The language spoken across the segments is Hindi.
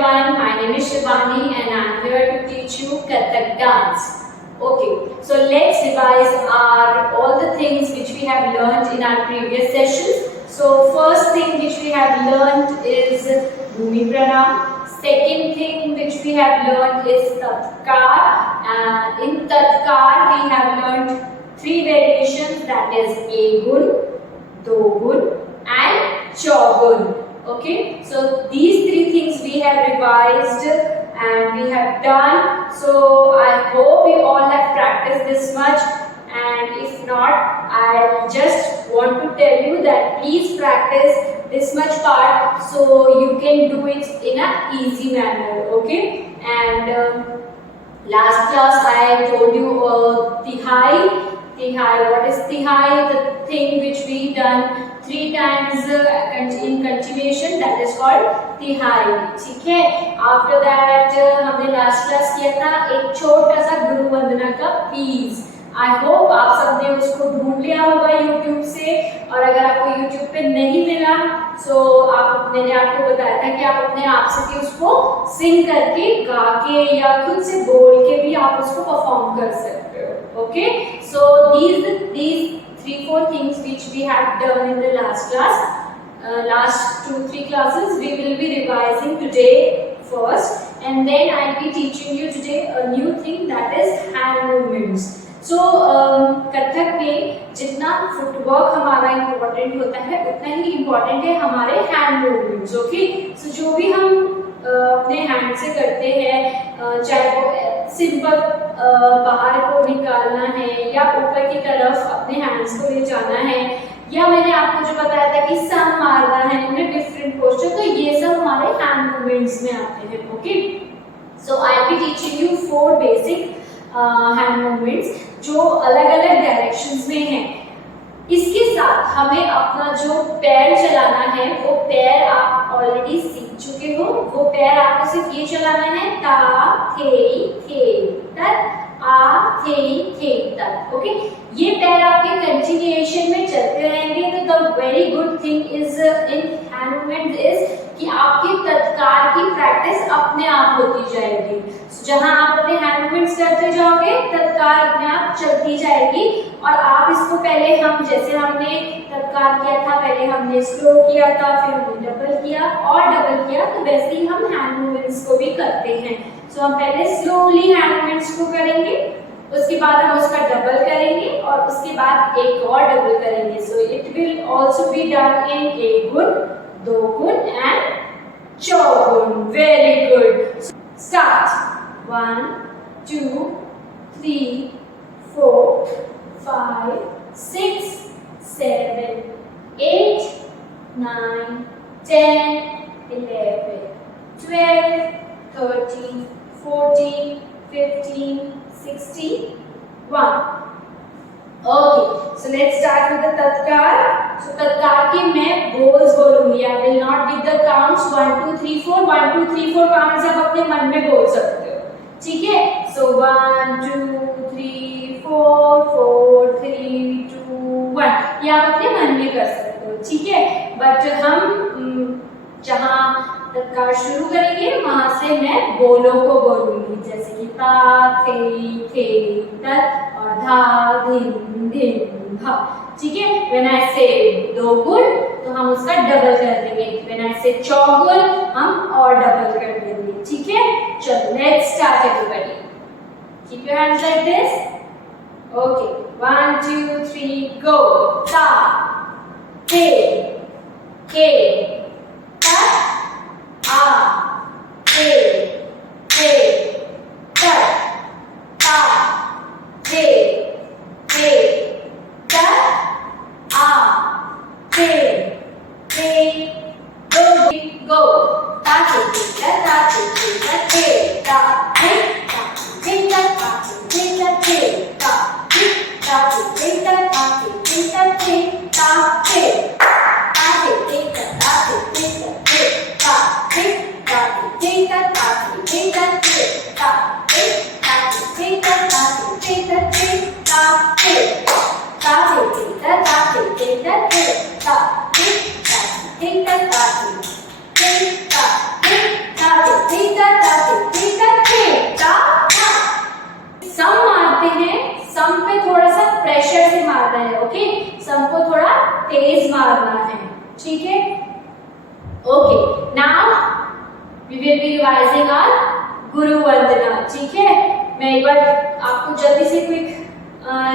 everyone, my name is Shivani and I am here to teach you Kathak dance. Okay, so let's revise all the things which we have learned in our previous sessions. So first thing which we have learned is Bhumi Pranam. Second thing which we have learned is Tatkar. In Tatkar we have learned three variations, that is Egun, Dogun and Chogun. Okay, so these three things we have revised and we have done. So I hope you all have practiced this much, and if not, I just want to tell you that please practice this much part so you can do it in an easy manner. Okay, and last class I told you Tihai. What is Tihai? The thing which we done 3 times in continuation, that is called Tihai. ठीक है, after that हमने last class किया था एक छोटा सा गुरु वंदना का पीस. I hope आप सबने उसको ढूंढ लिया होगा YouTube से, और अगर आपको YouTube पे नहीं मिला तो मैंने आपको बताया था कि आप अपने आप से भी उसको सिंग करके, गा के या खुद से बोल के भी आप उसको परफॉर्म कर सकते हो. Okay, so these 3-4 things which we have done in the last class, last 2-3 classes, we will be revising today first, and then I will be teaching you today a new thing, that is hand movements. So Kathak में जितना फुटवर्क हमारा इम्पोर्टेंट होता है उतना ही इम्पोर्टेंट है हमारे हैंड मूवमेंट्स. ओके, सो जो भी हम अपने हैंड से करते हैं, चाहे वो सिंपल बाहर को निकालना है या ऊपर की तरफ अपने हैंड्स को ले जाना है, या मैंने आपको जो बताया था कि सम मारना है इन डिफरेंट पोस्चर, तो ये सब हमारे हैंड मूवमेंट्स में आते हैं. Okay, so I will be teaching you 4 basic hand movements जो अलग अलग डायरेक्शंस में हैं. इसके साथ हमें अपना जो पैर चलाना है वो पैर आप ऑलरेडी सीख चुके हो. वो पैर आपको सिर्फ ये चलाना है, ता थे तक, आ थे तक. ओके, ये पैर आपके कंटिन्यूएशन में चलते रहेंगे. तो the very good thing is in hand movement is कि आपकी तत्कार की प्रैक्टिस अपने आप होती जाएगी. जहां आप अपने हैंड मूवमेंट्स करते जाओगे तत्कार अपने आप चलती जाएगी. और आप इसको पहले जैसे हमने तत्कार किया था, पहले हमने स्लो किया था, फिर हमने डबल किया और डबल किया, तो वैसे ही हम हैंड मूवमेंट्स को भी करते हैं. सो हम पहले स्लोली हैंड मूवमेंट्स को करेंगे, उसके बाद हम उसका डबल करेंगे और उसके बाद एक और डबल करेंगे. So it will also be done in एगुन, दोगुन एंड चौगुन. Very good. Start. 1 2 3 4 5 6 7 8 9 10 11 12 13 14 15 16 1. Okay, so let's start with the tatkar. So tatkar के मैं बोल्स बोलूंगी. I will not give the counts 1 2 3 4. 1 2 3 4 counts आप अपने मन में बोल सकते हो. ठीक है, so 1 2 3 4 4 3 2 1 ये आप अपने मन में कर सकते हो. ठीक है, बट हम जहाँ तत्कार शुरू करेंगे वहां से मैं बोलों को बोलूंगी, जैसे कि ता थे तत और धा धिन धिन धा. ठीक है, व्हेन आई से दोगुन तो हम उसका डबल कर देंगे. व्हेन आई से चौगुन हम और डबल कर देंगे. ठीक है, चलो let's start everybody. Keep your hands like this. Okay, 1 2 3 गो. ता थे आ थे तत, ता थे तत, आ थे गो. ता थे तत, ता थे तत, थे ता थे तत, ता थे तत, थे ता थे तत, ता थे तत, थे ता थे ता थे तत, ता प्रेशर से मारना है, ओके। सो हमको थोड़ा तेज मारना है, ठीक है। Okay, now we will be revising our Guru Vandana, ठीक है। मैं एक बार आपको जल्दी से क्विक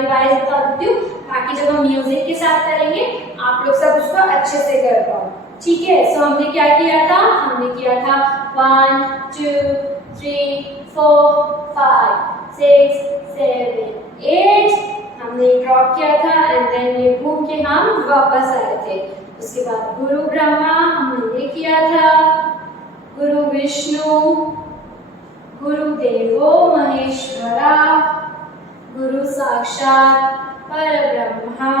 रिवाइज बता देती हूँ, ताकि जब हम म्यूजिक के साथ करेंगे आप लोग सब उसको अच्छे से कर पाओ, ठीक है। सो हमने क्या किया था, हमने किया था 1 2 3 4 5 6 7 8, हमने ड्रॉप किया था एंड देन ये घूम के हम वापस आए थे। उसके बाद गुरु ब्रह्मा हमने ये किया था, गुरु विष्णु, गुरुदेवो महेश्वरा, गुरु साक्षात परब्रह्मा,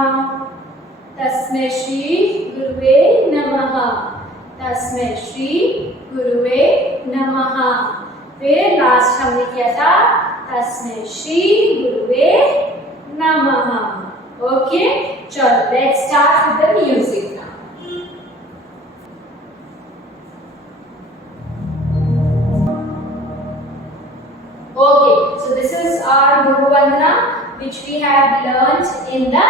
तस्मै श्री गुरुवे नमः, तस्मै श्री गुरुवे नमः। फिर लास्ट हमने किया था तस्मै श्री गुरुवे नमः, ओके। चलो let's start with the music now. Okay, so this is our Guru Vandana which we have learnt in the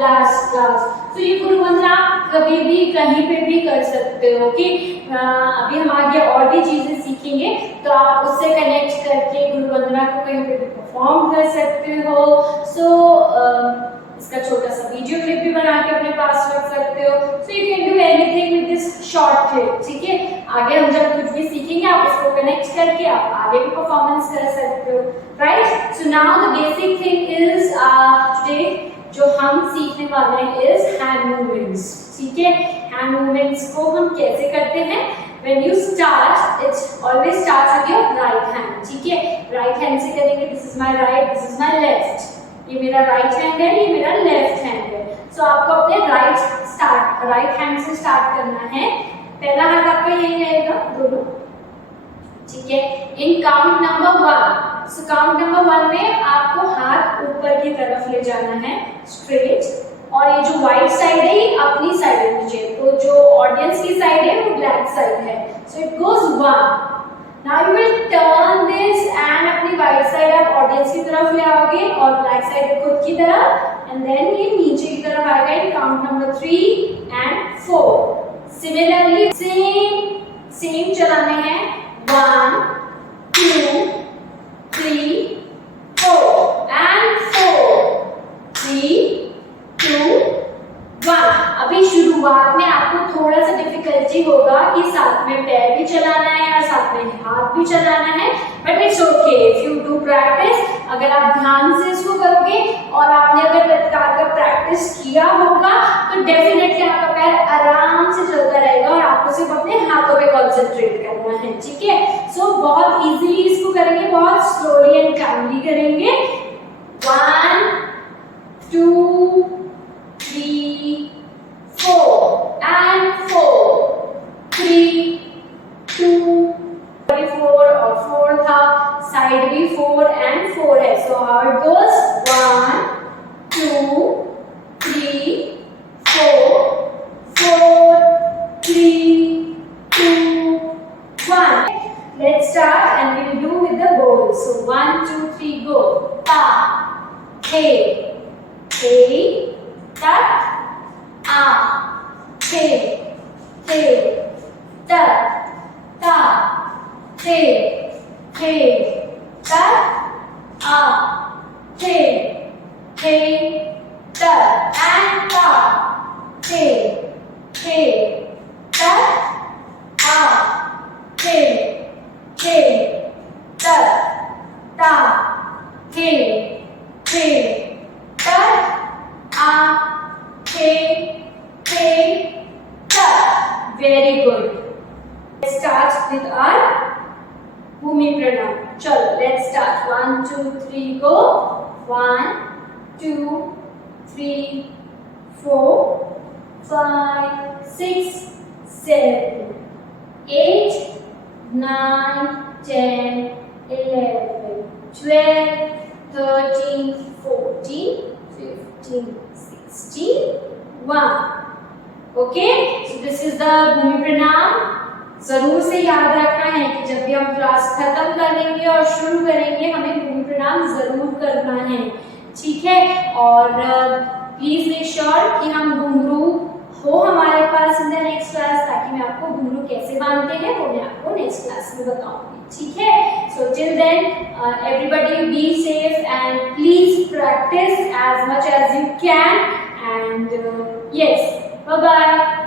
last class. So ये गुरु वंदना आप कभी भी कहीं पे भी कर सकते हो, ओके। अभी हम आगे और भी चीजें सीखेंगे, तो आप उससे कनेक्ट करके गुरु वंदना को कहीं पे भी परफॉर्म कर सकते हो। सो इसका छोटा सा वीडियो क्लिप भी बना के अपने पास रख सकते हो। So you can do anything with this short clip, ठीक है। आगे हम जब कुछ भी सीखेंगे आप इसको कनेक्ट करके आप आगे भी परफॉर्मेंस कर सकते हो, right. So now the basic thing is today जो हम सीखने वाले हैं इज हैंड मूवमेंट्स, ठीक है। हैंड मूवमेंट्स को हम कैसे करते हैं, when you start it always starts with your right hand, ठीक है। राइट हैंड से करेंगे, this is my right, this is my left, ये मेरा राइट हैंड है, ये मेरा लेफ्ट हैंड है। सो आपको अपने राइट हैंड से स्टार्ट करना है। पहला हाथ आपका यही रहेगा, दोनों, ठीक है। इन count number 1, so count number 1 में आपको हाथ ऊपर की तरफ ले जाना है स्ट्रेट, और ये जो वाइट साइड है ये अपनी साइड है नीचे, तो जो ऑडियंस की साइड है वो ब्लैक साइड है। So it goes 1। Now you will turn this and अपनी right side आप audience की तरफ ले आओगे और black side खुद की तरफ, and then ये नीचे की तरफ आएगा in count number 3 and 4. Similarly same चलाने हैं 1 2 3 4 and 4 3 2 1। अभी शुरुआत में आपको थोड़ा सा डिफिकल्टी होगा कि साथ में पैर भी चलाना है और साथ में हाथ भी चलाना है, but it's okay if you do practice. अगर आप ध्यान से इसको करोगे और आपने अगर तत्काल का प्रैक्टिस किया होगा तो डेफिनेटली आपका पैर आराम से चलता रहेगा और आपको सिर्फ अपने हाथों पे कॉन्सेंट्रेट करना है, ठीक है। सो बहुत इजीली इसको करेंगे, बहुत स्लोली एंड कामली करेंगे। 1 2 3 4 and 4 3 2 4 और 4 था, साइड भी 4 and 4 है। So how it goes 1 2 3 4 4 3 2 1। Let's start and we will do with the bowl. So 1 2 3 go. Ta hey hey tat a hey hey tat ta hey hey tat a hey hey tat and ta hey hey tat a hey hey tat ta hey hey tat a hey hey tat। Very good. Let's start with our Bhumi Pranam. चलो let's start 1 2 3 go। 1 2 3 4 5 6 7 8 9 10 11 12 13 14 15 16 1। Okay, so this is the भूमि प्रणाम। जरूर से याद रखना है कि जब भी हम क्लास खत्म करेंगे और शुरू करेंगे हमें भूमि प्रणाम जरूर करना है। ठीक है। और प्लीज मेक श्योर कि हम घुंघरू हो हमारे पास इन द नेक्स्ट क्लास, ताकि मैं आपको घुंघरू कैसे बांधते हैं वो मैं आपको नेक्स्ट क्लास में बताऊंगी, ठीक है। So till then everybody be safe and please practice as much as you can, and yes, bye bye.